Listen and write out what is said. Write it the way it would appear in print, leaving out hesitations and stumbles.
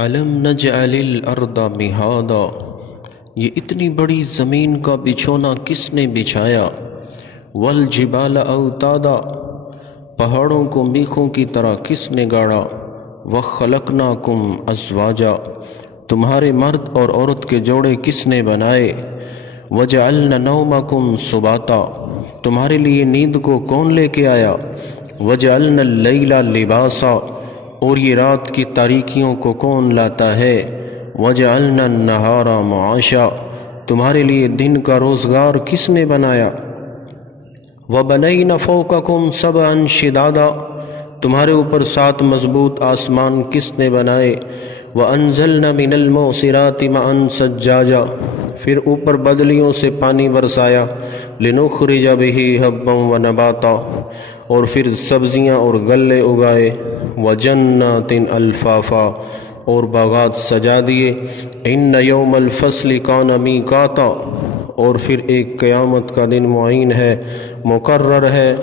علم نجعل الارض مہادا، یہ اتنی بڑی زمین کا بچھونا کس نے بچھایا؟ والجبال اوتادا، پہاڑوں کو میخوں کی طرح کس نے گاڑا؟ وخلقناکم ازواجا، تمہارے مرد اور عورت کے جوڑے کس نے بنائے؟ وجعلنا نومکم سباتا، تمہارے لیے نیند کو کون لے کے آیا؟ وجعلنا اللیل لباسا، اور یہ رات کی تاریکیوں کو کون لاتا ہے؟ وجعلنا النہار معاشا، تمہارے لیے دن کا روزگار کس نے بنایا؟ وبنینا فوقکم سبعا شدادا، تمہارے اوپر 7 مضبوط آسمان کس نے بنائے؟ وانزلنا من المعصرات ماء ثجاجا، پھر اوپر بدلیوں سے پانی برسایا، لنخرج به حبا ونباتا، اور پھر سبزیاں اور غلے اگائے، وجنات الفافا، اور باغات سجا دیے، ان یوم الفصل کان میقاتا، اور پھر ایک قیامت کا دن معین ہے، مقرر ہے۔